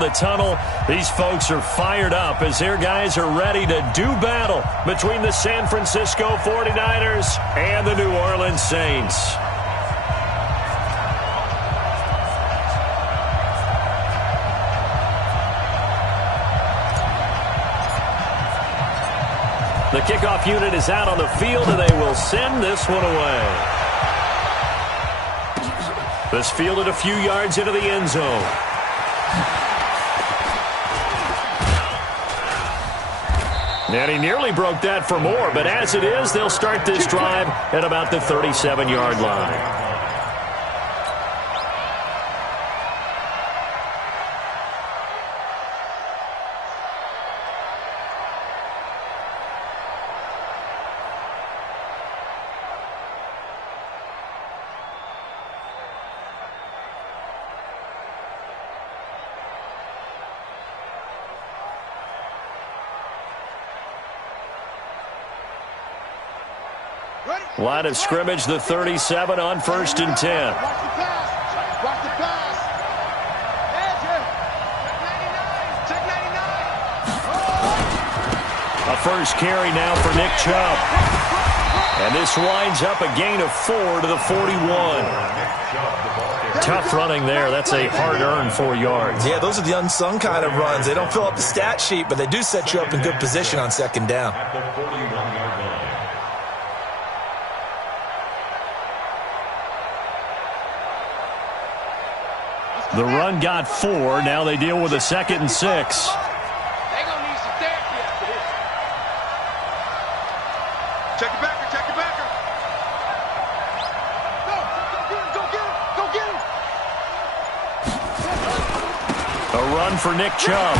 of the tunnel. These folks are fired up as their guys are ready to do battle between the San Francisco 49ers and the New Orleans Saints. The kickoff unit is out on the field, and they will send this one away. This fielded a few yards into the end zone. And he nearly broke that for more, but as it is, they'll start this drive at about the 37-yard line. Line of scrimmage, the 37 on 1st and 10. A first carry now for Nick Chubb. And this winds up a gain of 4 to the 41. Tough running there. That's a hard-earned 4 yards. Yeah, those are the unsung kind of runs. They don't fill up the stat sheet, but they do set you up in good position on 2nd down. The run got 4. Now they deal with a 2nd and 6. They're going to need some therapy after this. Check your backer, check your backer. Go get him. A run for Nick Chubb.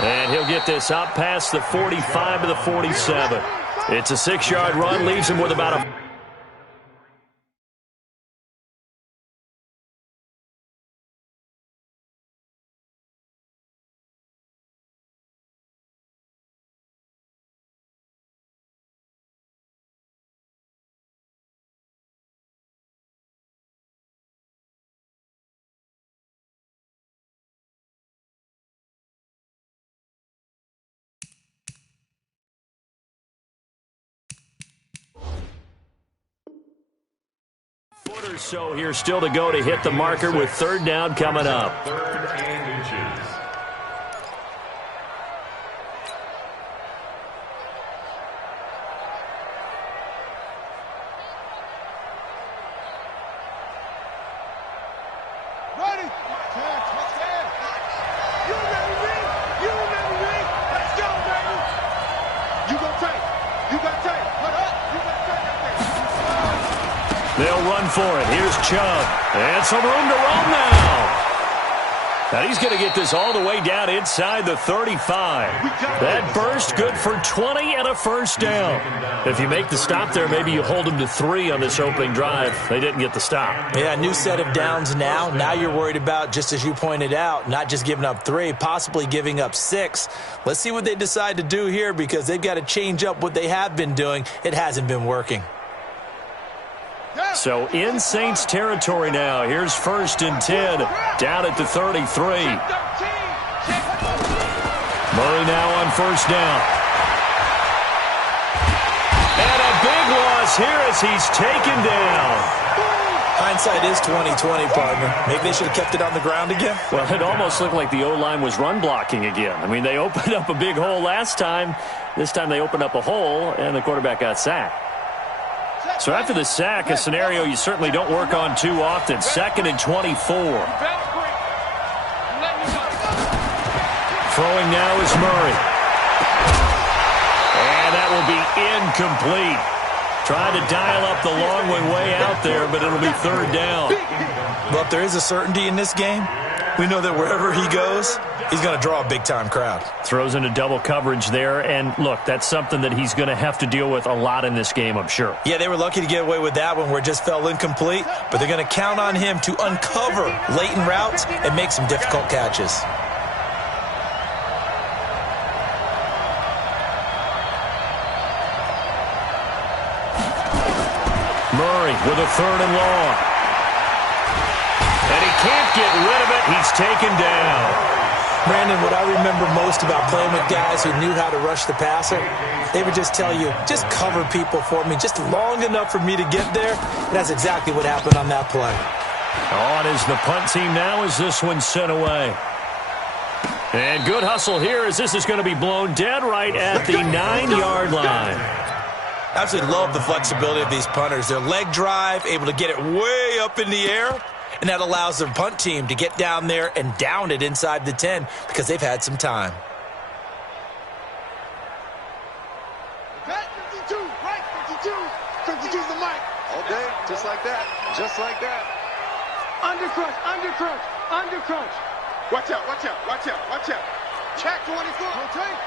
And he'll get this up past the 45 to the 47. It's a 6-yard run, leaves him with about a... or so here still to go to hit the marker with 3rd down coming up. 3rd and inches. Ready? You ready, Reed? You ready, Reed? Let's go, baby. You go tight. You got tight. Put up. You got tight. They'll run for it. Here's Chubb. And some room to run now. Now he's going to get this all the way down inside the 35. That burst good for 20 and a 1st down. If you make the stop there, maybe you hold them to 3 on this opening drive. They didn't get the stop. Yeah, new set of downs now. Now you're worried about, just as you pointed out, not just giving up 3, possibly giving up 6. Let's see what they decide to do here because they've got to change up what they have been doing. It hasn't been working. So in Saints territory now. Here's 1st and 10 down at the 33. Murray now on 1st down. And a big loss here as he's taken down. Hindsight is 20/20, partner. Maybe they should have kept it on the ground again. Well, it almost looked like the O-line was run blocking again. I mean, they opened up a big hole last time. This time they opened up a hole, and the quarterback got sacked. So after the sack, a scenario you certainly don't work on too often. 2nd and 24. Throwing now is Murray. And that will be incomplete. Trying to dial up the long one way out there, but it'll be 3rd down. Well, if there is a certainty in this game, we know that wherever he goes, he's going to draw a big-time crowd. Throws into double coverage there, and look, that's something that he's going to have to deal with a lot in this game, I'm sure. Yeah, they were lucky to get away with that one where it just fell incomplete, but they're going to count on him to uncover latent routes and make some difficult catches. Murray with a 3rd and long. And he can't get rid of it. He's taken down. Brandon, what I remember most about playing with guys who knew how to rush the passer, they would just tell you, just cover people for me, just long enough for me to get there. And that's exactly what happened on that play. On is the punt team now as this one's sent away. And good hustle here as this is going to be blown dead right at the 9-yard line. I absolutely love the flexibility of these punters. Their leg drive, able to get it way up in the air, and that allows their punt team to get down there and down it inside the 10 because they've had some time. That 52, right? 52. 52's the mic. All day, just like that. Just like that. Under crunch, under crunch, under crunch. Watch out, watch out, watch out, watch out. Check 24. Rotate.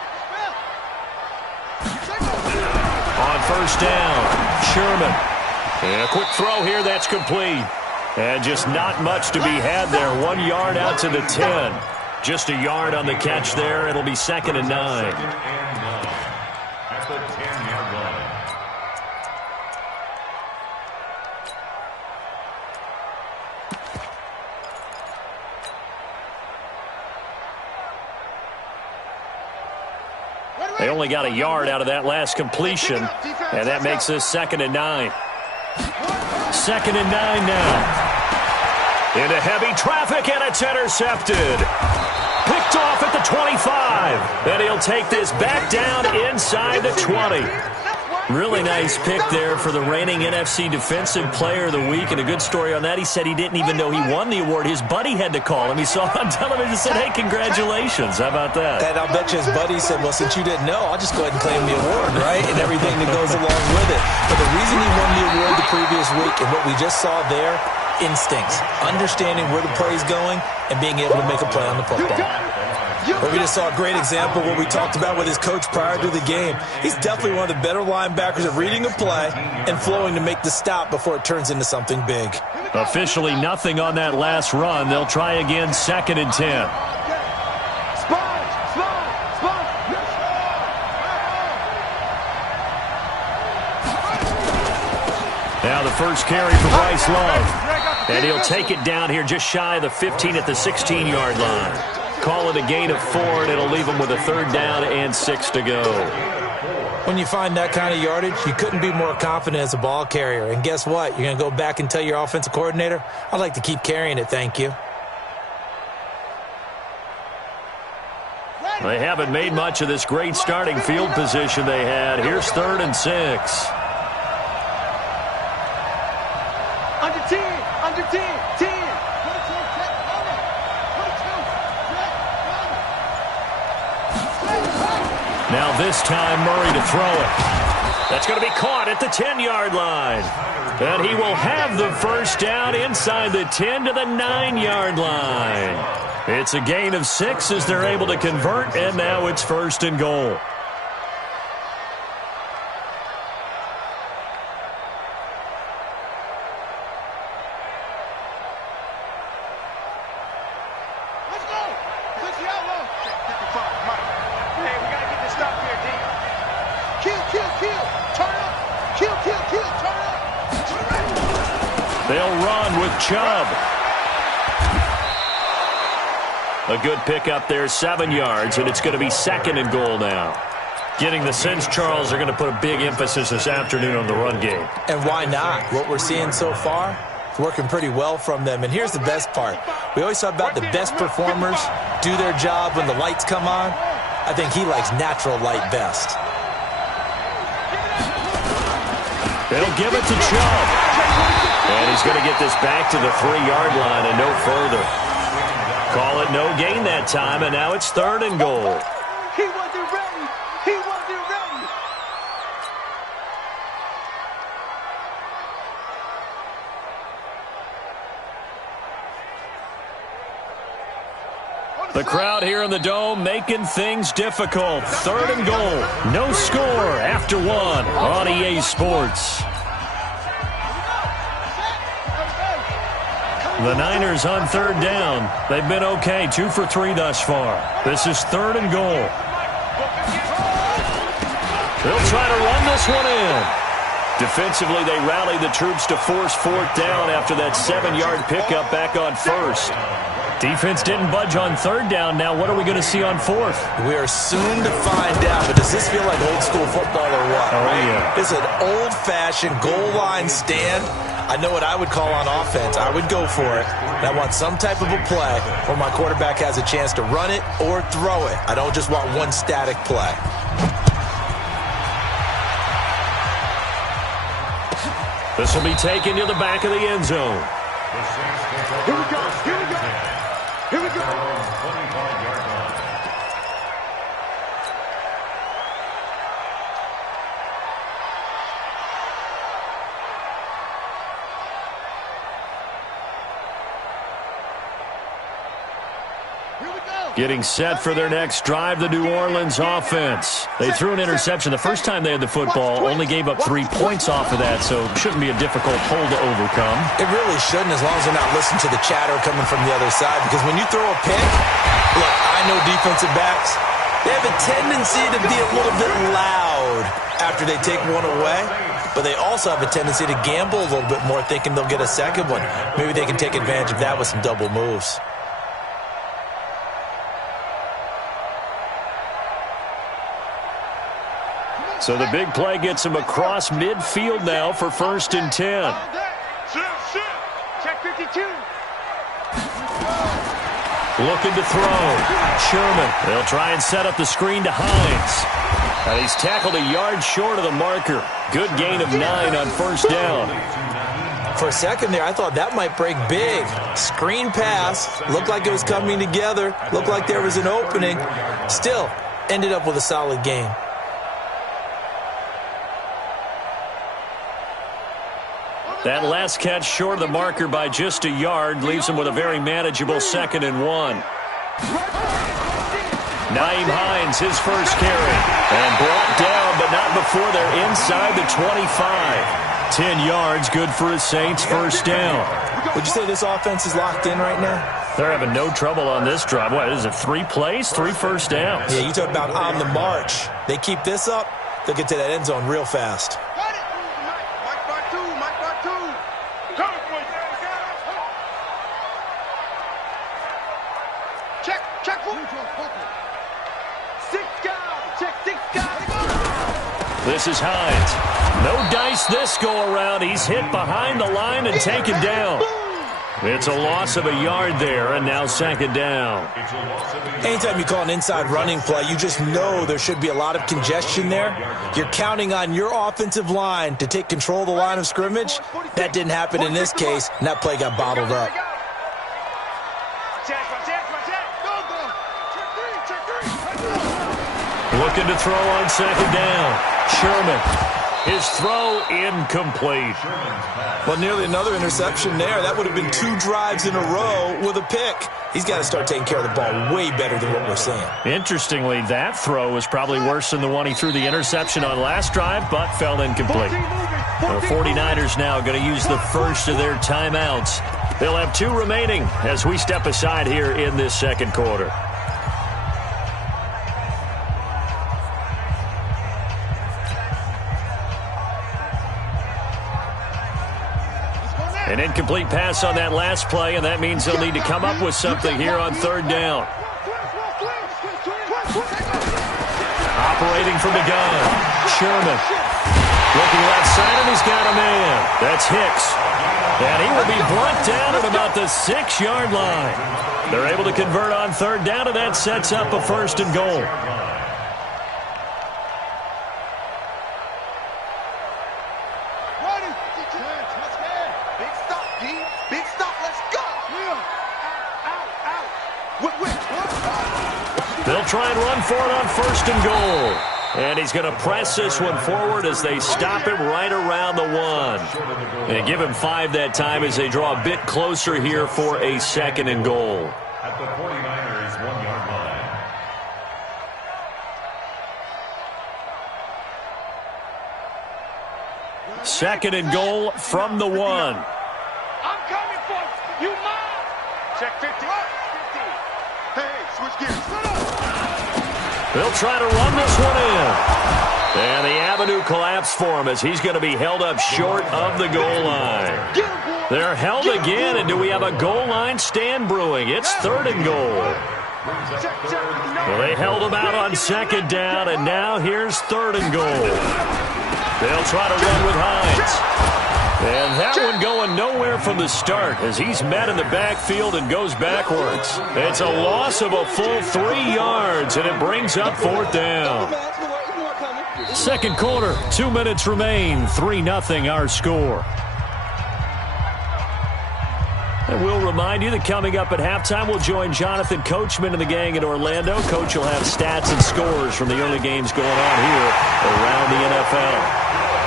On first down, Sherman. And a quick throw here that's complete. And just not much to be had there. 1 yard out to the 10. Just a yard on the catch there. It'll be 2nd and 9. At the 10-yard line. They only got a yard out of that last completion, and that makes this 2nd and 9. 2nd and 9 now. Into heavy traffic, and it's intercepted. Picked off at the 25. And he'll take this back down inside the 20. Really nice pick there for the reigning NFC Defensive Player of the Week. And a good story on that. He said he didn't even know he won the award. His buddy had to call him. He saw it on television and said, hey, congratulations. How about that? And I'll bet you his buddy said, well, since you didn't know, I'll just go ahead and claim the award, right? And everything that goes along with it. But the reason he won the award the previous week and what we just saw there, instincts, understanding where the play's going and being able to make a play on the football. But we just saw a great example of what we talked about with his coach prior to the game. He's definitely one of the better linebackers at reading a play and flowing to make the stop before it turns into something big. Officially nothing on that last run. They'll try again 2nd and 10. Now the first carry for Bryce Love. And he'll take it down here just shy of the 15 at the 16-yard line. Call it a gain of 4, and it'll leave them with a 3rd down and 6 to go. When you find that kind of yardage, you couldn't be more confident as a ball carrier. And guess what? You're going to go back and tell your offensive coordinator, I'd like to keep carrying it, thank you. They haven't made much of this great starting field position they had. Here's 3rd and 6. Under 10, under 10, 10. Now this time Murray to throw it. That's going to be caught at the 10-yard line. And he will have the first down inside the 10 to the 9-yard line. It's a gain of 6 as they're able to convert, and now it's 1st and goal. They'll run with Chubb. A good pickup there, 7 yards, and it's going to be 2nd and goal now. Getting the sense, Charles, are going to put a big emphasis this afternoon on the run game. And why not? What we're seeing so far, it's working pretty well from them. And here's the best part. We always talk about the best performers do their job when the lights come on. I think he likes natural light best. They'll give it to Chubb. And he's going to get this back to the 3-yard line and no further. Call it no gain that time, and now it's 3rd and goal. He wasn't ready. He wasn't ready. The crowd here in the Dome making things difficult. 3rd and goal. No score after 1 on EA Sports. The Niners on 3rd down. They've been okay, 2 for 3 thus far. This is 3rd and goal. They'll try to run this one in. Defensively, they rallied the troops to force fourth down after that 7-yard pickup back on first. Defense didn't budge on third down. Now what are we going to see on fourth? We are soon to find out, but does this feel like old school football or what? Oh, yeah. This is an old-fashioned goal line stand. I know what I would call on offense. I would go for it. And I want some type of a play where my quarterback has a chance to run it or throw it. I don't just want one static play. This will be taken to the back of the end zone. Here we go. Here we go. Here we go. 25-yard line. Getting set for their next drive, the New Orleans offense. They threw an interception the first time they had the football, only gave up 3 points off of that, so it shouldn't be a difficult hole to overcome. It really shouldn't, as long as they're not listening to the chatter coming from the other side, because when you throw a pick, look, I know defensive backs, they have a tendency to be a little bit loud after they take one away, but they also have a tendency to gamble a little bit more, thinking they'll get a second one. Maybe they can take advantage of that with some double moves. So the big play gets him across midfield now for 1st and 10. Check 52. Looking to throw. Sherman. They'll try and set up the screen to Hines. And he's tackled a yard short of the marker. Good gain of 9 on 1st down. For a second there, I thought that might break big. Screen pass. Looked like it was coming together. Looked like there was an opening. Still, ended up with a solid gain. That last catch short of the marker by just a yard leaves him with a very manageable 2nd and 1. Nyheim Hines, his first carry. And brought down, but not before they're inside the 25. 10 yards, good for his Saints, 1st down. Would you say this offense is locked in right now? They're having no trouble on this drive. What is it, 3 plays, 3 first downs? Yeah, you talk about on the march. They keep this up, they'll get to that end zone real fast. This is Hines. No dice this go-around. He's hit behind the line and taken down. It's a loss of a yard there, and now 2nd down. Anytime you call an inside running play, you just know there should be a lot of congestion there. You're counting on your offensive line to take control of the line of scrimmage. That didn't happen in this case, and that play got bottled up. Looking to throw on 2nd down. Sherman. His throw incomplete. Well, nearly another interception there. That would have been 2 drives in a row with a pick. He's got to start taking care of the ball way better than what we're seeing. Interestingly, that throw was probably worse than the one he threw the interception on last drive, but fell incomplete. The 49ers now going to use the first of their timeouts. They'll have 2 remaining as we step aside here in this 2nd quarter. An incomplete pass on that last play, and that means they'll need to come up with something here on 3rd down. Operating from the gun, Sherman. Looking left side, and he's got a man. That's Hicks. And he will be brought down at about the 6-yard line. They're able to convert on 3rd down, and that sets up a 1st and goal. They'll try and run for it on 1st and goal. And he's going to press this one forward as they stop him right around the 1. They give him 5 that time as they draw a bit closer here for a 2nd and goal. At the 49ers 1-yard line. Second and goal from the 1. I'm coming for you, mom. Check 50. Hey, switch gears. They'll try to run this one in. And the avenue collapsed for him as he's going to be held up short of the goal line. They're held again, and do we have a goal line stand brewing? It's 3rd and goal. Well, they held him out on 2nd down, and now here's 3rd and goal. They'll try to run with Hines. And that one going nowhere from the start as he's met in the backfield and goes backwards. It's a loss of a full 3 yards, and it brings up 4th down. 2nd quarter, 2 minutes remain, 3-0 our score. And we'll remind you that coming up at halftime, we'll join Jonathan Coachman and the gang in Orlando. Coach will have stats and scores from the early games going on here around the NFL.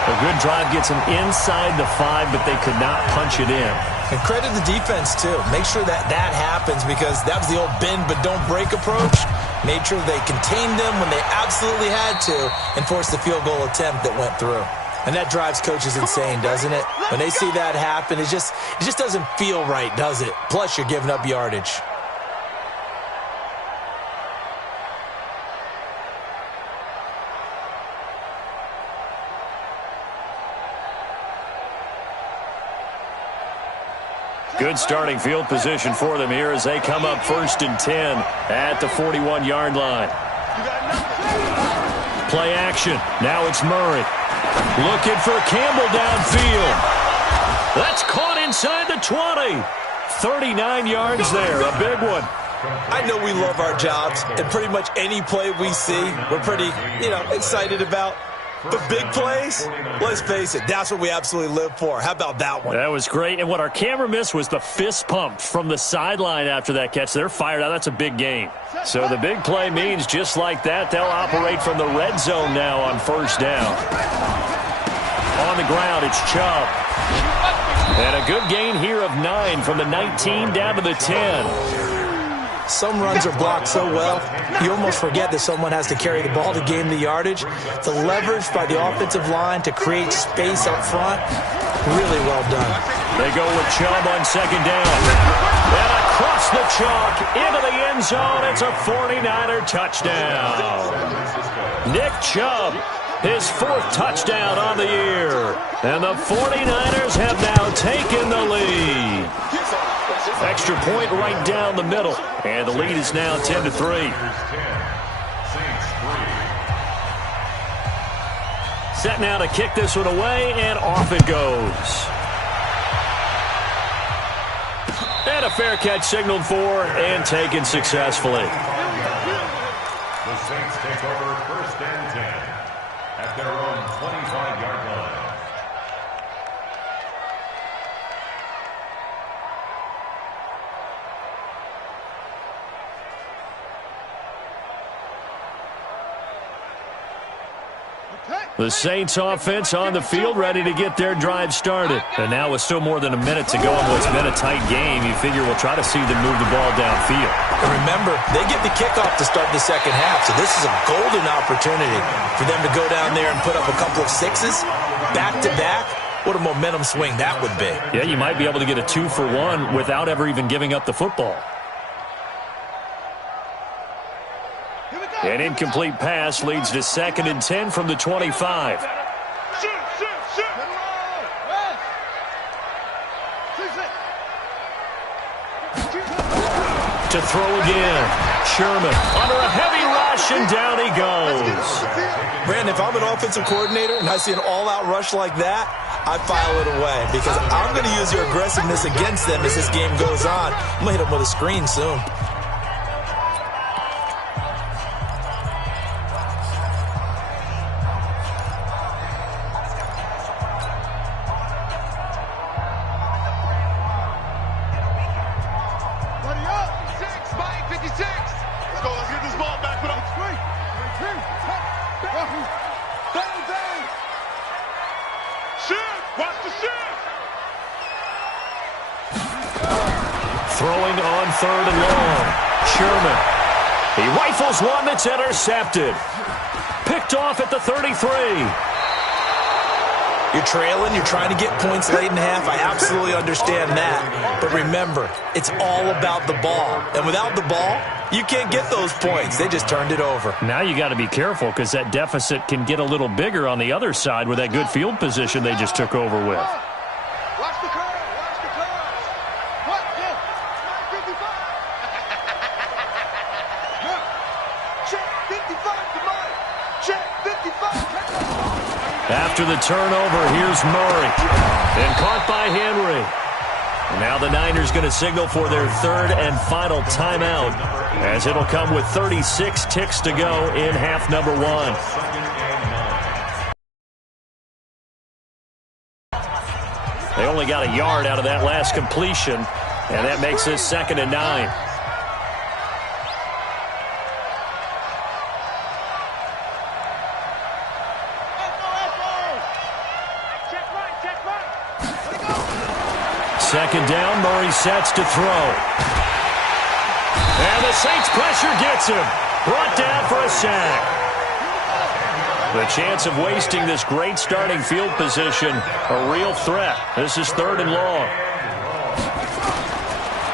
A good drive gets them inside the 5, but they could not punch it in. And credit the defense, too. Make sure that happens because that was the old bend but don't break approach. Made sure they contained them when they absolutely had to and forced the field goal attempt that went through. And that drives coaches insane, doesn't it? When they see that happen, it just doesn't feel right, does it? Plus, you're giving up yardage. Good starting field position for them here as they come up 1st and 10 at the 41-yard line. Play action. Now it's Murray. Looking for Campbell downfield. That's caught inside the 20. 39 yards there, a big one. I know we love our jobs, and pretty much any play we see, we're pretty, excited about. But big plays, let's face it, that's what we absolutely live for. How about that one? That was great. And what our camera missed was the fist pump from the sideline after that catch. They're fired out. That's a big game. So the big play means just like that, they'll operate from the red zone now on 1st down. On the ground, it's Chubb. And a good gain here of 9 from the 19 down to the 10. Some runs are blocked so well, you almost forget that someone has to carry the ball to gain the yardage. The leverage by the offensive line to create space up front, really well done. They go with Chubb on 2nd down. And across the chalk into the end zone, it's a 49er touchdown. Nick Chubb, his 4th touchdown on the year. And the 49ers have now taken the lead. Extra point right down the middle. And the lead is now 10-3. Set now to kick this one away, and off it goes. And a fair catch signaled for and taken successfully. The Saints take over 1st and 10 at their own 25-yard line. The Saints offense on the field ready to get their drive started. And now with still more than a minute to go in what's been a tight game, you figure we'll try to see them move the ball downfield. And remember, they get the kickoff to start the 2nd half, so this is a golden opportunity for them to go down there and put up a couple of 6s back-to-back. What a momentum swing that would be. Yeah, you might be able to get a 2-for-1 without ever even giving up the football. An incomplete pass leads to 2nd and 10 from the 25. To throw again. Sherman under a heavy rush, and down he goes. Brandon, if I'm an offensive coordinator and I see an all-out rush like that, I file it away because I'm going to use your aggressiveness against them as this game goes on. I'm going to hit them with a screen soon. Throwing on 3rd and long. Sherman. He rifles one that's intercepted. Picked off at the 33. You're trailing, you're trying to get points late in the half. I absolutely understand that. But remember, it's all about the ball. And without the ball, you can't get those points. They just turned it over. Now you got to be careful because that deficit can get a little bigger on the other side with that good field position they just took over with. Watch the curve. Watch the curve. What? Yeah. 55. Look. Check 55 to mine. Check 55. After the turnover, here's Murray. And caught by Henry. And now the Niners going to signal for their third and final timeout, as it'll come with 36 ticks to go in half number one. They only got a yard out of that last completion, and that makes this 2nd and 9. Second down, Murray sets to throw. And the Saints pressure gets him. Brought down for a sack. The chance of wasting this great starting field position, a real threat. This is 3rd and long.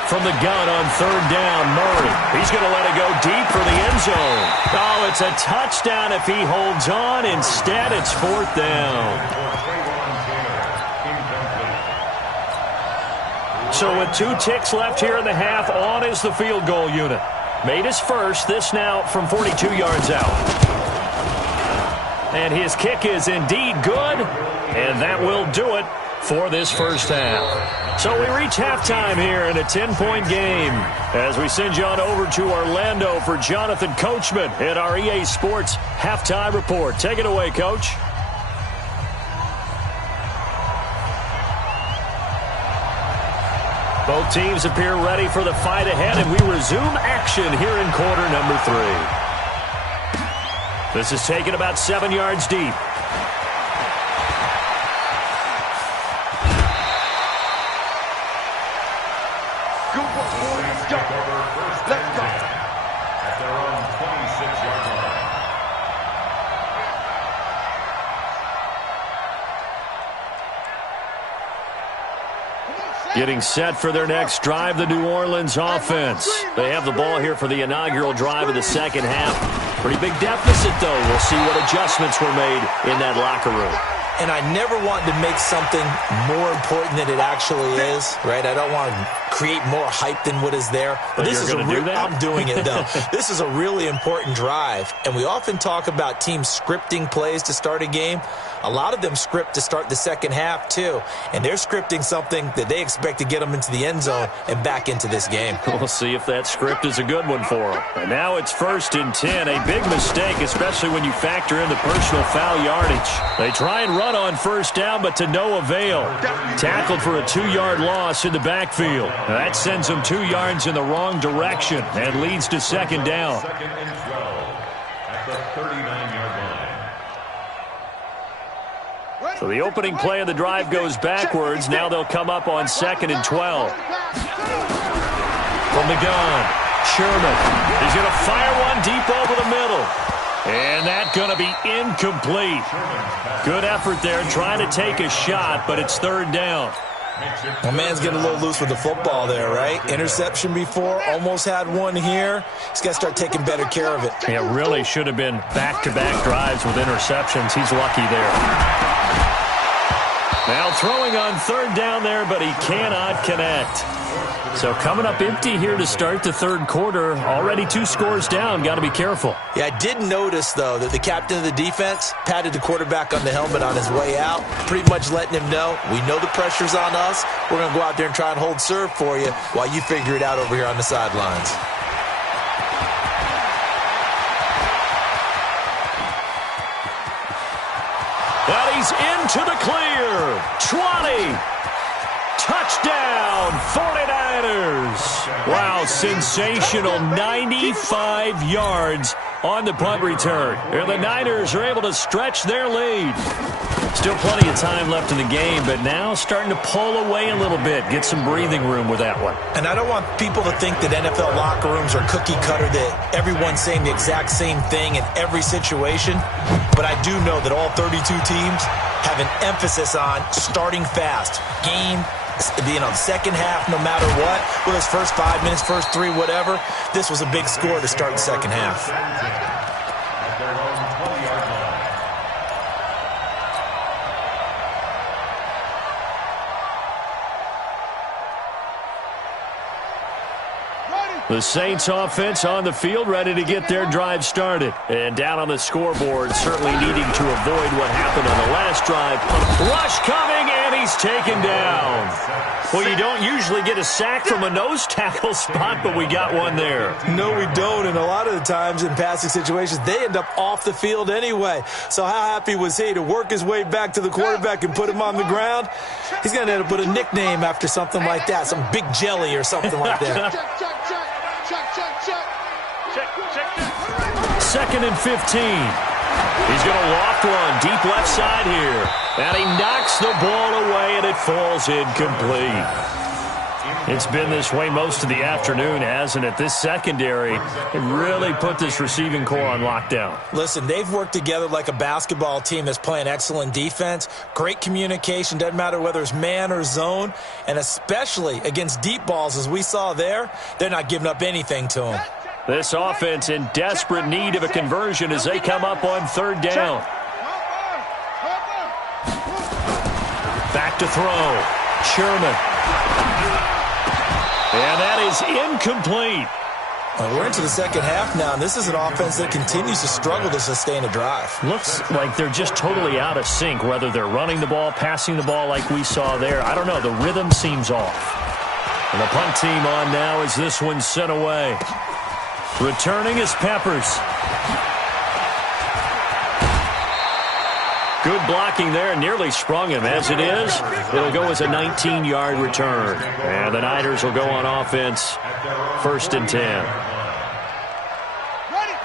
From the gun on 3rd down, Murray. He's going to let it go deep for the end zone. Oh, it's a touchdown if he holds on. Instead, it's 4th down. So with 2 ticks left here in the half, on is the field goal unit. Made his first, this now from 42 yards out. And his kick is indeed good, and that will do it for this first half. So we reach halftime here in a 10-point game as we send you on over to Orlando for Jonathan Coachman at our EA Sports Halftime Report. Take it away, Coach. Both teams appear ready for the fight ahead, and we resume action here in quarter number 3. This is taken about 7 yards deep. Good work, boys. Let's go. Let's go. At their own 26-yard line. Getting set for their next drive, the New Orleans offense. They have the ball here for the inaugural drive of the second half. Pretty big deficit, though. We'll see what adjustments were made in that locker room. And I never want to make something more important than it actually is, right? I don't want to create more hype than what is there. But this is I'm doing it, though. This is a really important drive. And we often talk about teams scripting plays to start a game. A lot of them script to start the second half, too. And they're scripting something that they expect to get them into the end zone and back into this game. We'll see if that script is a good one for them. And now it's 1st and 10. A big mistake, especially when you factor in the personal foul yardage. They try and run on 1st down, but to no avail. Tackled for a 2-yard loss in the backfield. Now that sends them 2 yards in the wrong direction and leads to 2nd down. 2nd and 12 at the 39-yard line. So the opening play of the drive goes backwards. Now they'll come up on 2nd and 12. From the gun, Sherman. He's going to fire one deep over the middle. And that's going to be incomplete. Good effort there trying to take a shot, but it's 3rd down. My man's getting a little loose with the football there, right? Interception before, almost had one here. He's got to start taking better care of it. It really should have been back-to-back drives with interceptions. He's lucky there. Now throwing on 3rd down there, but he cannot connect. So coming up empty here to start the 3rd quarter. Already 2 scores down. Got to be careful. Yeah, I did notice, though, that the captain of the defense patted the quarterback on the helmet on his way out, pretty much letting him know, we know the pressure's on us. We're going to go out there and try and hold serve for you while you figure it out over here on the sidelines. And he's into the clear. 20. Touchdown, 49ers. Wow, sensational 95 yards on the punt return. And the Niners are able to stretch their lead. Still plenty of time left in the game, but now starting to pull away a little bit. Get some breathing room with that one. And I don't want people to think that NFL locker rooms are cookie cutter, that everyone's saying the exact same thing in every situation. But I do know that all 32 teams have an emphasis on starting fast. Game, second half, no matter what. Whether it's first 5 minutes, first 3, whatever. This was a big score to start the second half. At their own 20-yard line. The Saints offense on the field, ready to get their drive started. And down on the scoreboard, certainly needing to avoid what happened on the last drive. Rush coming, and he's taken down. Well, you don't usually get a sack from a nose tackle spot, but we got one there. No, we don't, and a lot of the times in passing situations, they end up off the field anyway. So how happy was he to work his way back to the quarterback and put him on the ground? He's going to end up with a nickname after something like that, some Big Jelly or something like that. Second and 15. He's going to loft one deep left side here. And he knocks the ball away, and it falls incomplete. It's been this way most of the afternoon, hasn't it? This secondary really put this receiving core on lockdown. Listen, they've worked together like a basketball team that's playing excellent defense. Great communication, doesn't matter whether it's man or zone. And especially against deep balls, as we saw there, they're not giving up anything to them. This offense in desperate need of a conversion as they come up on third down. Back to throw. Sherman. And that is incomplete. We're into the second half now, and this is an offense that continues to struggle to sustain a drive. Looks like they're just totally out of sync, whether they're running the ball, passing the ball like we saw there. I don't know. The rhythm seems off. And the punt team on now as this one's sent away. Returning is Peppers. Good blocking there, nearly sprung him. As it is, it'll go as a 19-yard return. And the Niners will go on offense, 1st and 10.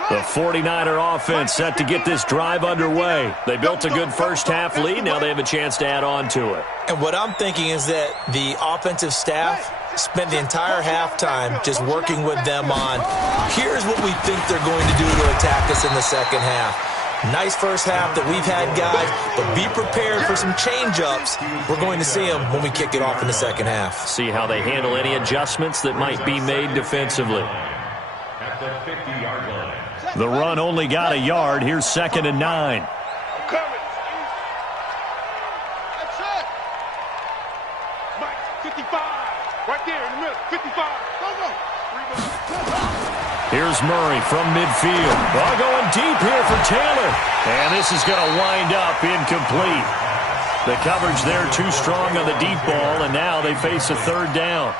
The 49er offense set to get this drive underway. They built a good first-half lead. Now they have a chance to add on to it. And what I'm thinking is that the offensive staff spent the entire halftime just working with them on, here's what we think they're going to do to attack us in the second half. Nice first half that we've had, guys, but be prepared for some change-ups. We're going to see them when we kick it off in the second half. See how they handle any adjustments that might be made defensively. At the 50-yard line. The run only got a yard. Here's 2nd and 9. Mike, 55. Right there in the middle. 55. Go, go. Here's Murray from midfield. Ball going deep here for Taylor. And this is going to wind up incomplete. The coverage there too strong on the deep ball, and now they face a third down.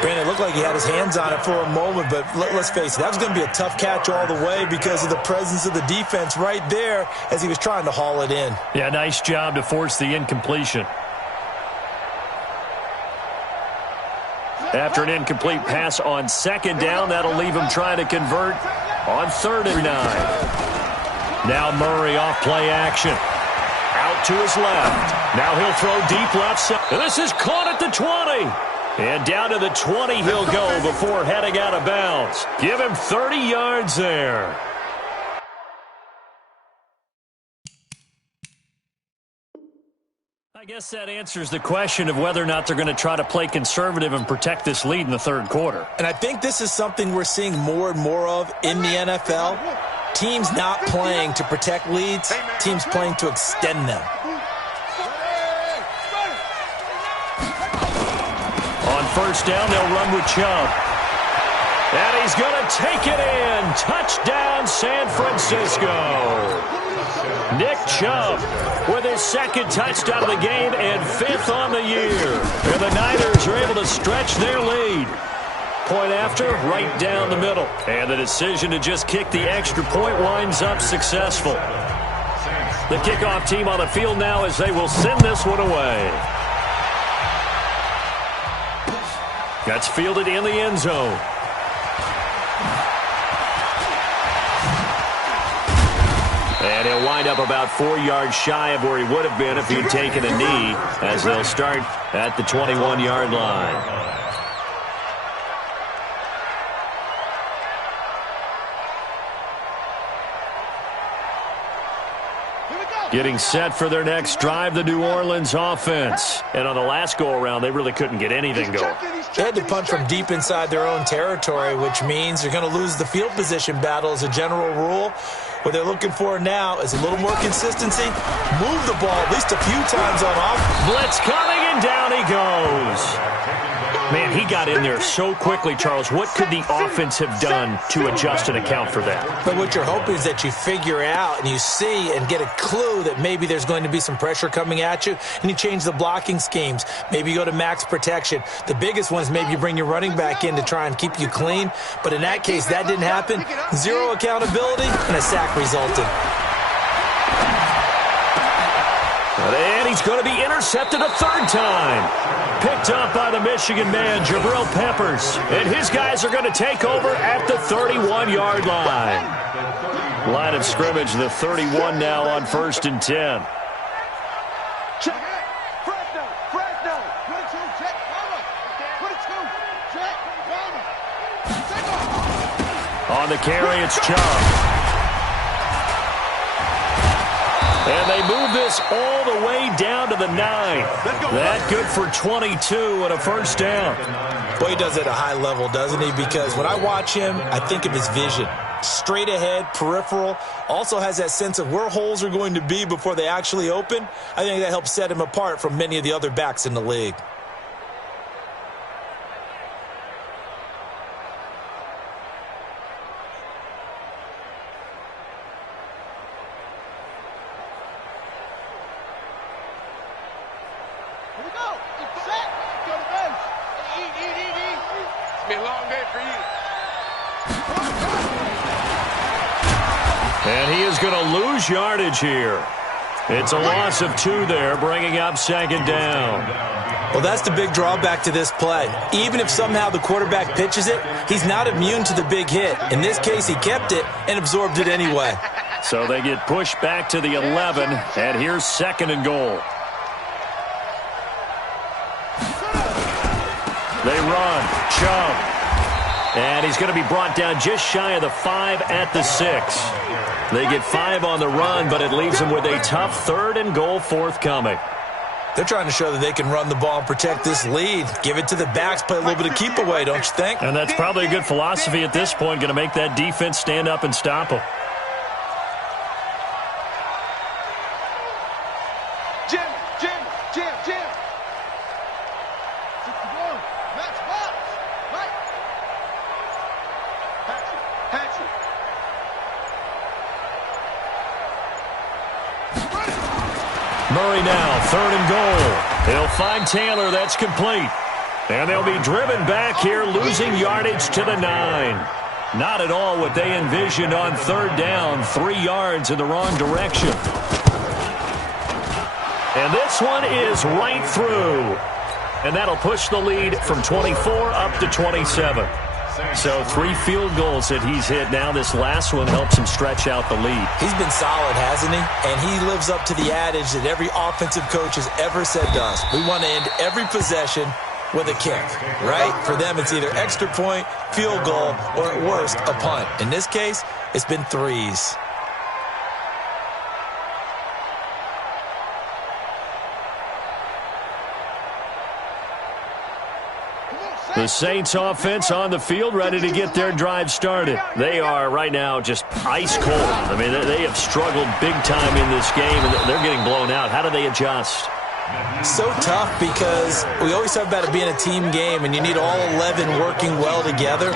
Brandon, it looked like he had his hands on it for a moment, but let's face it, that was going to be a tough catch all the way because of the presence of the defense right there as he was trying to haul it in. Yeah, nice job to force the incompletion. After an incomplete pass on 2nd down, that'll leave him trying to convert on 3rd and 9. Now Murray off play action. Out to his left. Now he'll throw deep left side. This is caught at the 20. And down to the 20 he'll go before heading out of bounds. Give him 30 yards there. I guess that answers the question of whether or not they're going to try to play conservative and protect this lead in the third quarter. And I think this is something we're seeing more and more of in the NFL. Teams not playing to protect leads, teams playing to extend them. On 1st down, they'll run with Chubb. And he's going to take it in. Touchdown, San Francisco. Nick Chubb with his 2nd touchdown of the game and 5th on the year. And the Niners are able to stretch their lead. Point after, right down the middle. And the decision to just kick the extra point winds up successful. The kickoff team on the field now as they will send this one away. That's fielded in the end zone. And he'll wind up about 4 yards shy of where he would have been if he'd taken a knee, as they'll start at the 21-yard line. Getting set for their next drive, the New Orleans offense. And on the last go-around, they really couldn't get anything going. They had to punt from deep inside their own territory, which means you're going to lose the field position battle as a general rule. What they're looking for now is a little more consistency. Move the ball at least a few times on offense. Blitz coming, and down he goes. Man, he got in there so quickly, Charles. What could the offense have done to adjust and account for that? But what you're hoping is that you figure out and you see and get a clue that maybe there's going to be some pressure coming at you, and you change the blocking schemes. Maybe you go to max protection. The biggest one is maybe you bring your running back in to try and keep you clean. But in that case, that didn't happen. Zero accountability, and a sack resulted. And he's going to be intercepted a third time. Picked up by the Michigan man, Jabril Peppers. And his guys are going to take over at the 31-yard line. Line of scrimmage, the 31 now on 1st and 10. Check. Fresno. 22, check. 22, check. On the carry, it's Chubb. And they move this all the way down to the 9. That good for 22 and a first down. Boy, he does it at a high level, doesn't he? Because when I watch him, I think of his vision. Straight ahead, peripheral. Also has that sense of where holes are going to be before they actually open. I think that helps set him apart from many of the other backs in the league. And he is going to lose yardage here. It's a loss of 2 there, bringing up 2nd down. Well, that's the big drawback to this play. Even if somehow the quarterback pitches it, he's not immune to the big hit. In this case, he kept it and absorbed it anyway. So they get pushed back to the 11, and here's 2nd and goal. They run. Chubb. And he's going to be brought down just shy of the 5 at the 6. They get 5 on the run, but it leaves them with a tough 3rd and goal forthcoming. They're trying to show that they can run the ball and protect this lead. Give it to the backs, play a little bit of keep away, don't you think? And that's probably a good philosophy at this point, going to make that defense stand up and stop them. Murray now, 3rd and goal. He'll find Taylor. That's complete. And they'll be driven back here, losing yardage to the 9. Not at all what they envisioned on 3rd down. 3 yards in the wrong direction. And this one is right through. And that'll push the lead from 24 up to 27. So 3 field goals that he's hit now. This last one helps him stretch out the lead. He's been solid, hasn't he? And he lives up to the adage that every offensive coach has ever said to us. We want to end every possession with a kick, right? For them, it's either extra point, field goal, or at worst, a punt. In this case, it's been 3s. The Saints offense on the field, ready to get their drive started. They are right now just ice cold. I mean, they have struggled big time in this game, and they're getting blown out. How do they adjust? So tough because we always talk about it being a team game, and you need all 11 working well together.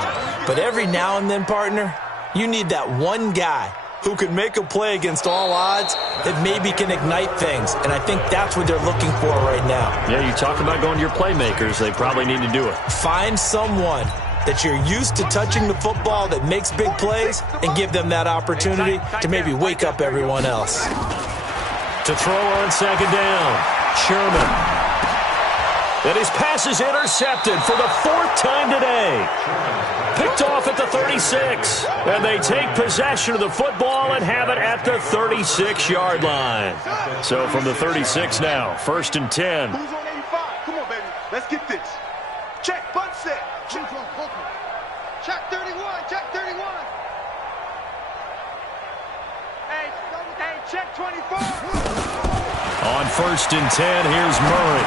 But every now and then, partner, you need that one guy who can make a play against all odds that maybe can ignite things. And I think that's what they're looking for right now. Yeah, you talk about going to your playmakers. They probably need to do it. Find someone that you're used to touching the football that makes big plays and give them that opportunity to maybe wake up everyone else. To throw on 2nd down, Sherman. And his pass is intercepted for the 4th time today. picked off at the 36. And they take possession of the football and have it at the 36-yard line. So from the 36 now, 1st and 10. Who's on 85? Come on, baby. Let's get this. Check, punt set. Check 31. Check 31. Hey, check 24. On 1st and 10, here's Murray.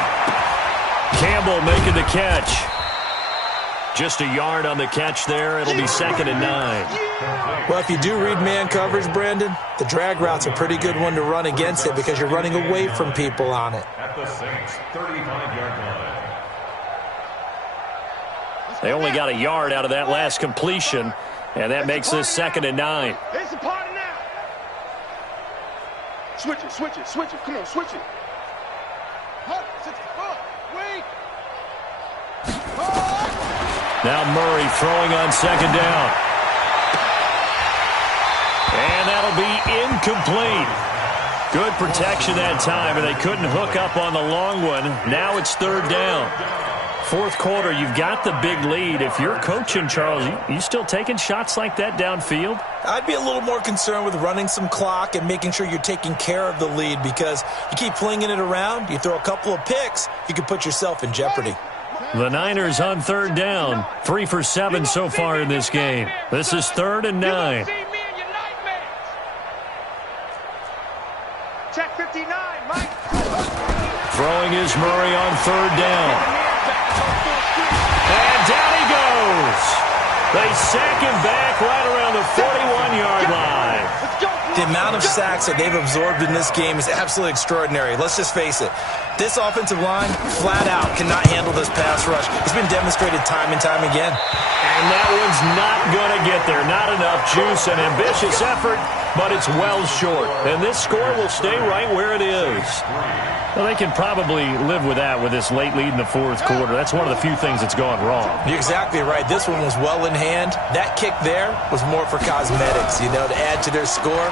Campbell making the catch. Just a yard on the catch there. It'll be 2nd and 9. Well, if you do read man coverage, Brandon, the drag route's a pretty good one to run against it because you're running away from people on it. At the Saints' 35-yard line. They only got a yard out of that last completion, and that makes this 2nd and 9. It's the party now. Switch it. Come on, switch it. Wait. Now Murray throwing on 2nd down. And that'll be incomplete. Good protection that time, and they couldn't hook up on the long one. Now it's 3rd down. 4th quarter, you've got the big lead. If you're coaching, Charles, you still taking shots like that downfield? I'd be a little more concerned with running some clock and making sure you're taking care of the lead because you keep flinging it around, you throw a couple of picks, you could put yourself in jeopardy. The Niners on 3rd down. 3 for 7 so far in this game. This is 3rd and 9. Check 59, Mike. Throwing is Murray on 3rd down. And down he goes. They sack him back right around the 41-yard line. The amount of sacks that they've absorbed in this game is absolutely extraordinary. Let's just face it. This offensive line, flat out, cannot handle this pass rush. It's been demonstrated time and time again. And that one's not going to get there. Not enough juice, an ambitious effort, but it's well short. And this score will stay right where it is. Well, they can probably live with that with this late lead in the 4th quarter. That's one of the few things that's gone wrong. You're exactly right. This one was well in hand. That kick there was more for cosmetics, to add to their score.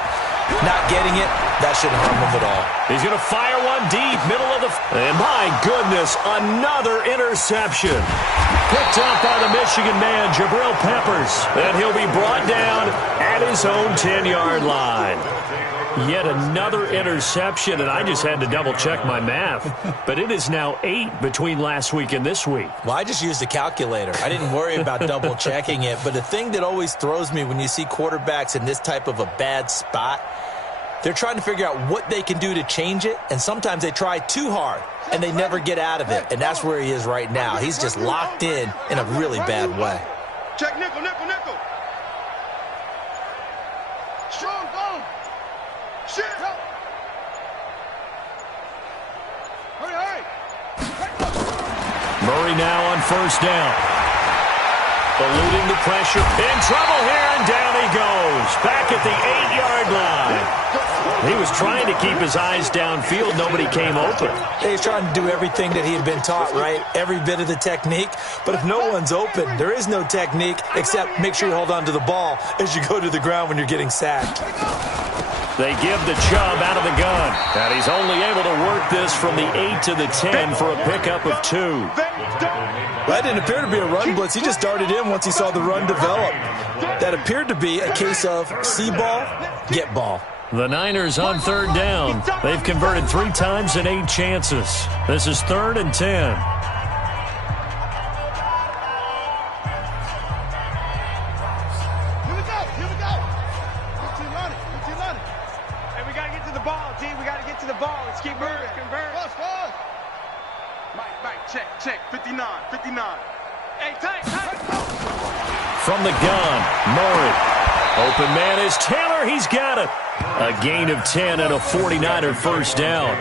Not getting it, that shouldn't harm them at all. He's going to fire one deep, middle of the... And my goodness, another interception. Picked up by the Michigan man, Jabril Peppers. And he'll be brought down at his own 10-yard line. Yet another interception, and I just had to double-check my math. But it is now 8 between last week and this week. Well, I just used a calculator. I didn't worry about double-checking it. But the thing that always throws me when you see quarterbacks in this type of a bad spot, they're trying to figure out what they can do to change it, and sometimes they try too hard, and they never get out of it. And that's where he is right now. He's just locked in a really bad way. Check nickel. Strong ball. Shit. Hurry. Murray now on 1st down. Eluding the pressure. In trouble here, and down he goes. Back at the 8-yard line. He was trying to keep his eyes downfield. Nobody came open. He's trying to do everything that he had been taught, right? Every bit of the technique. But if no one's open, there is no technique except make sure you hold on to the ball as you go to the ground when you're getting sacked. They give the Chubb out of the gun. And he's only able to work this from the 8 to the 10 for a pickup of 2. That didn't appear to be a run blitz. He just darted in once he saw the run develop. That appeared to be a case of see ball, get ball. The Niners on 3rd down. They've converted 3 times in 8 chances. This is 3rd and 10. Here we go. Get you running. Hey, we got to get to the ball, T. We got to get to the ball. Let's keep moving. Convert. Fast. Mike, check. 59. Hey, tight. From the gun, Murray. Open man is Taylor. He's got it. A gain of 10 and a 49er first down.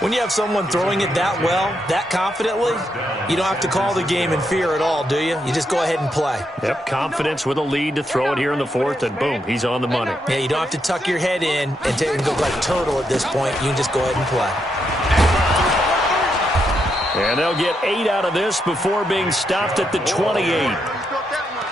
When you have someone throwing it that well, that confidently, you don't have to call the game in fear at all, do you? You just go ahead and play. Yep, confidence with a lead to throw it here in the 4th, and boom, he's on the money. Yeah, you don't have to tuck your head in and go like turtle at this point. You can just go ahead and play. And they'll get 8 out of this before being stopped at the 28.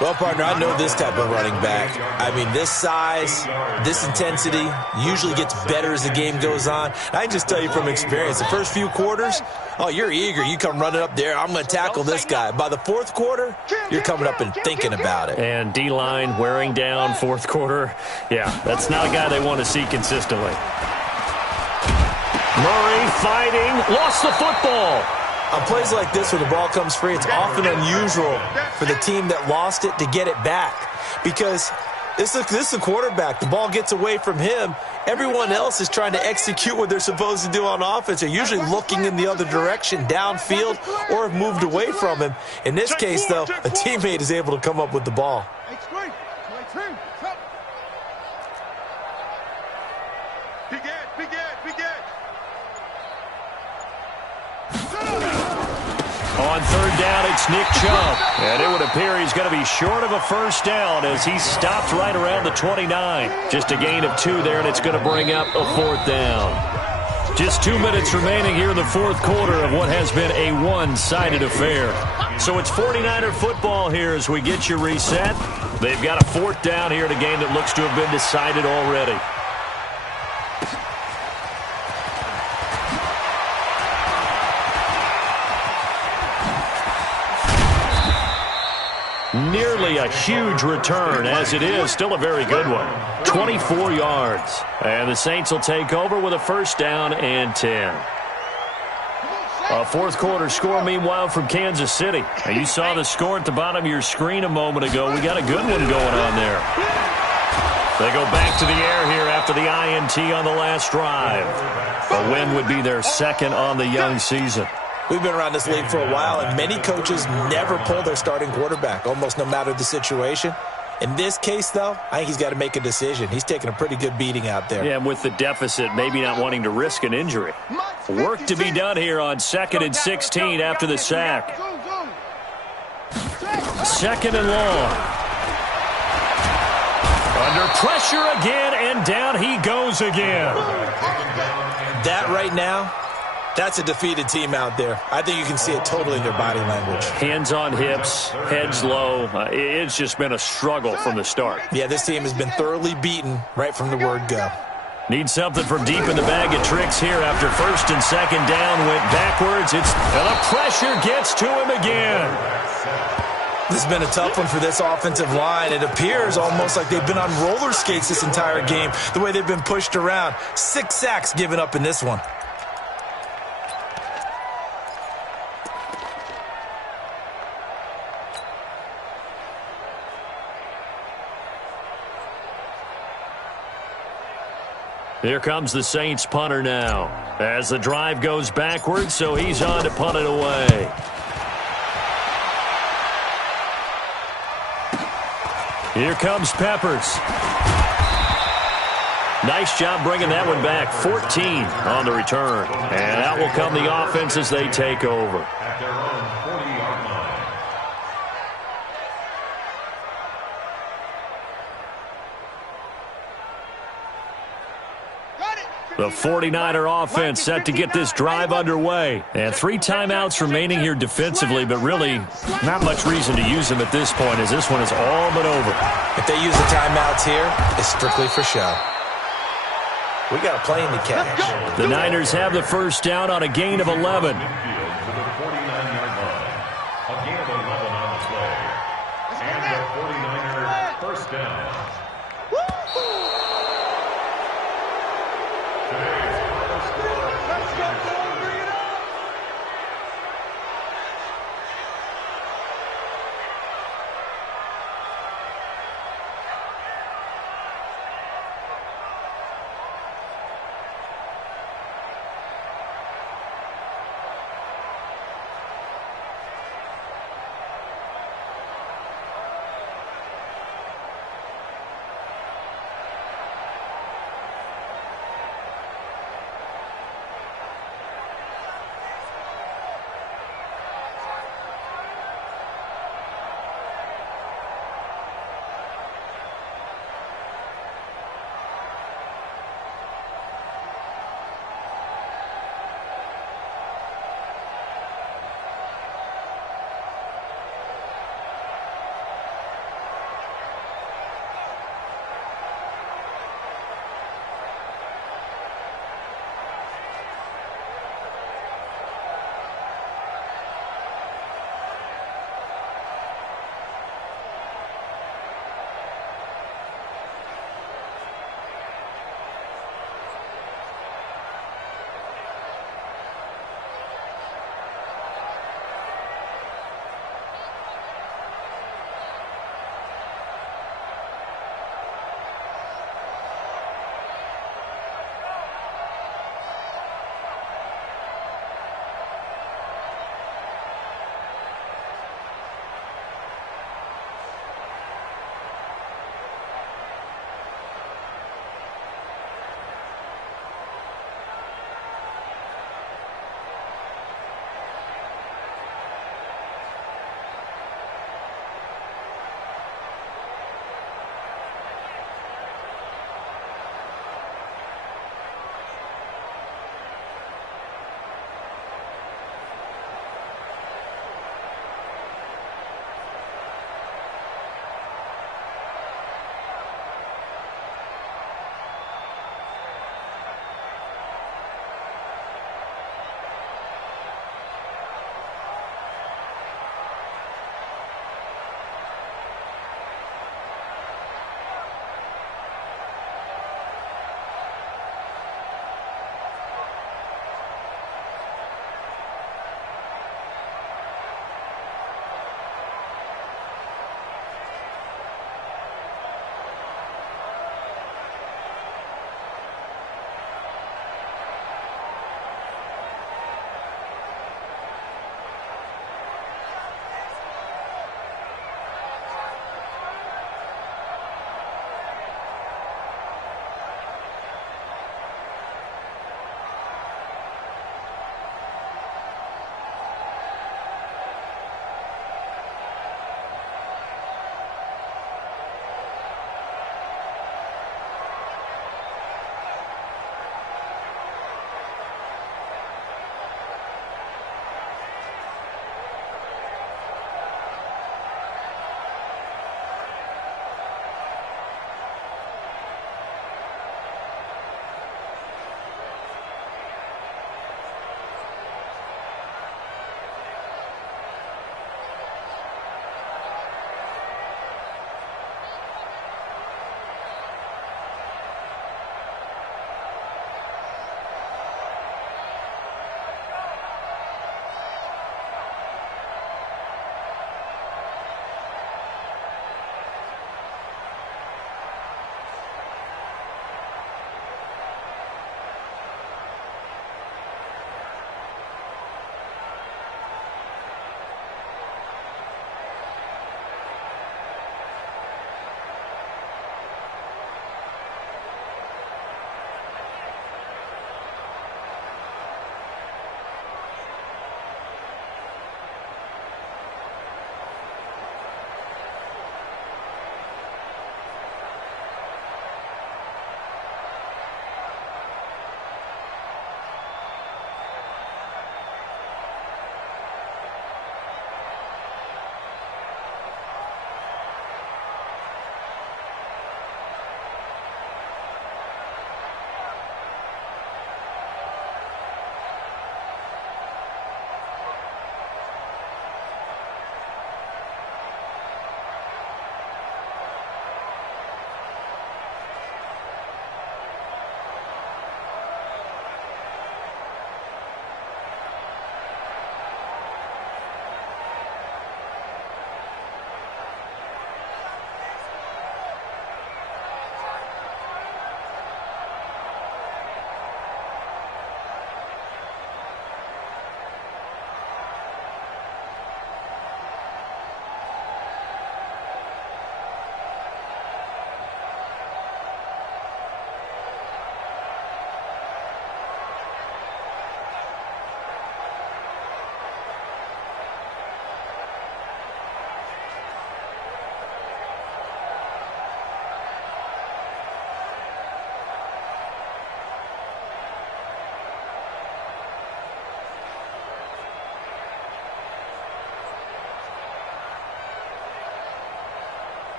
Well, partner, I know this type of running back. I mean, this size, this intensity usually gets better as the game goes on. I can just tell you from experience, the first few quarters, oh, you're eager. You come running up there, I'm going to tackle this guy. By the fourth quarter, you're coming up and thinking about it. And D-line wearing down fourth quarter. Yeah, that's not a guy they want to see consistently. Murray fighting, lost the football. On plays like this where the ball comes free, it's often unusual for the team that lost it to get it back. Because this is a quarterback. The ball gets away from him. Everyone else is trying to execute what they're supposed to do on offense. They're usually looking in the other direction, downfield, or have moved away from him. In this case, though, a teammate is able to come up with the ball. On third down, it's Nick Chubb. And it would appear he's going to be short of a first down as he stopped right around the 29. Just a gain of 2 there, and it's going to bring up a fourth down. Just 2 minutes remaining here in the fourth quarter of what has been a one-sided affair. So it's 49er football here as we get you reset. They've got a fourth down here in a game that looks to have been decided already. Nearly a huge return, as it is still a very good one. 24 yards. And the Saints will take over with a first down and 10. A fourth quarter score, meanwhile, from Kansas City. Now, you saw the score at the bottom of your screen a moment ago. We got a good one going on there. They go back to the air here after the INT on the last drive. A win would be their second on the young season. We've been around this league for a while, and many coaches never pull their starting quarterback, almost no matter the situation. In this case, though, I think he's got to make a decision. He's taking a pretty good beating out there. Yeah, and with the deficit, maybe not wanting to risk an injury. Work to be done here on 2nd and 16 after the sack. 2nd and long. Under pressure again, and down he goes again. That right now, that's a defeated team out there. I think you can see it totally in their body language. Hands on hips, heads low. It's just been a struggle from the start. Yeah, this team has been thoroughly beaten right from the word go. Need something from deep in the bag of tricks here after 1st and 2nd down. Went backwards. And the pressure gets to him again. This has been a tough one for this offensive line. It appears almost like they've been on roller skates this entire game, the way they've been pushed around. 6 sacks given up in this one. Here comes the Saints punter now. As the drive goes backwards, so he's on to punt it away. Here comes Peppers. Nice job bringing that one back. 14 on the return. And out will come the offense as they take over. At their own 40-yard line. The 49er offense set to get this drive underway. And 3 timeouts remaining here defensively, but really not much reason to use them at this point as this one is all but over. If they use the timeouts here, it's strictly for show. We got a plane to catch. The Niners have the first down on a gain of 11. To the 49-yard line. A gain of 11 on the play. And the 49er first down.